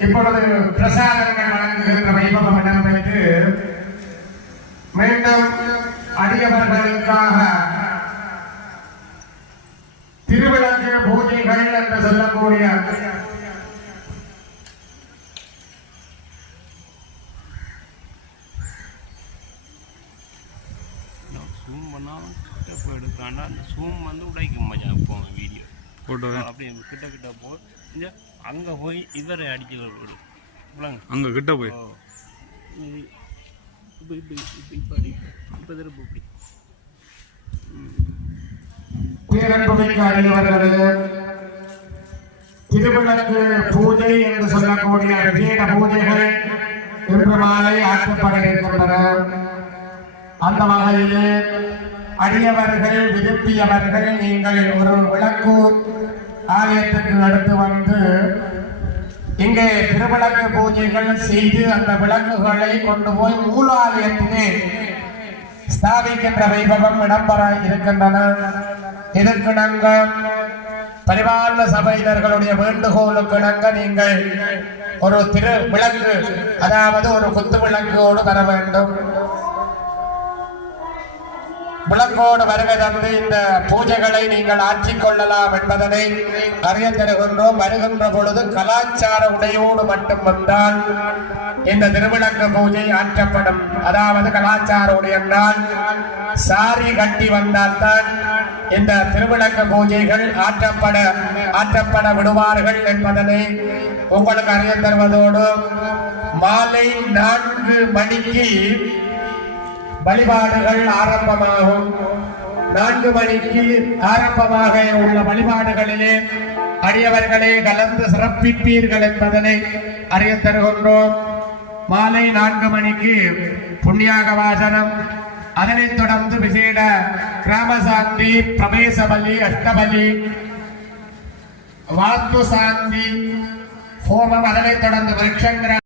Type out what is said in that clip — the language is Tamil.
இப்பொழுது பிரசாதங்கள் வழங்குகின்ற வைபவம் இடம்பெற்று மீண்டும் அடியவர்களுக்காக திருவிளக்கு பூஜைகள் என்று சொல்லக்கூடிய ஜூம் பண்ணாலும் கிட்ட போய் எடுக்காண்டா அந்த ஜூம் வந்து உடைக்கும் மஜா போங்க வீடியோ. போட்டோ அப்படியே கிட்ட கிட்ட போ அங்கே போய் இவரை அடிச்சு அங்கே கிட்ட போய். இப்போ இப்போ இப்போ இப்போ அடி. இப்போ திரும்ப இப்படி. பேரன்புமிக்க அடியவர்களே திருவிளக்கு பூஜை என்று சொல்லக்கூடிய விசேட பூஜைகள் இன்று மாலை ஆற்றப்பட இருக்கின்றன அந்த வகையிலே அடியவர்கள் விரும்பியவர்கள் நீங்கள் ஒரு விளக்கு ஆலயத்துக்கு அடுத்து வந்து இங்கே திருவிளக்கு பூஜைகள் செய்து அந்த விளக்குகளை கொண்டு போய் மூலாலயத்திலே ஸ்தாபிக்கின்ற வைபவம் இடம்பெற இருக்கின்றன. இதற்கு இதற்கிணங்க பரிபாலன சபையினர்களுடைய வேண்டுகோளுக்கு இணங்க நீங்கள் ஒரு திரு விளக்கு அதாவது ஒரு குத்து விளக்கோடு வர வேண்டும். விளக்கோடு வருகை தந்து இந்த பூஜைகளை நீங்கள் ஆற்றிக் கொள்ளலாம் என்பதனை அறிய தருகின்றோம். வருகின்ற பொழுது கலாச்சார உடையோடு மட்டும் வந்தால் இந்த திருவிளக்கு பூஜை ஆற்றப்படும். அதாவது கலாச்சார உடை என்றால் சாரி கட்டி வந்தால்தான் இந்த திருவிளக்கு பூஜைகள் ஆற்றப்பட ஆற்றப்பட விடுவார்கள் என்பதனை உங்களுக்கு அறிய தருவதோடு மாலை நான்கு மணிக்கு வழிபாடுகள் ஆரம்பமாகும். நான்கு மணிக்கு ஆரம்பமாக உள்ள வழிபாடுகளிலே அடியவர்களே கலந்து சிறப்பிப்பீர்கள் என்பதனை அறிய தருகின்றோம். மாலை நான்கு மணிக்கு புண்ணியாக வாசனம். அதனைத் தொடர்ந்து விசேட கிராமசாந்தி பிரவேசபலி அஷ்டபலி வாத்து சாந்தி ஹோமம் அதனைத் தொடர்ந்து விருட்சங்கிற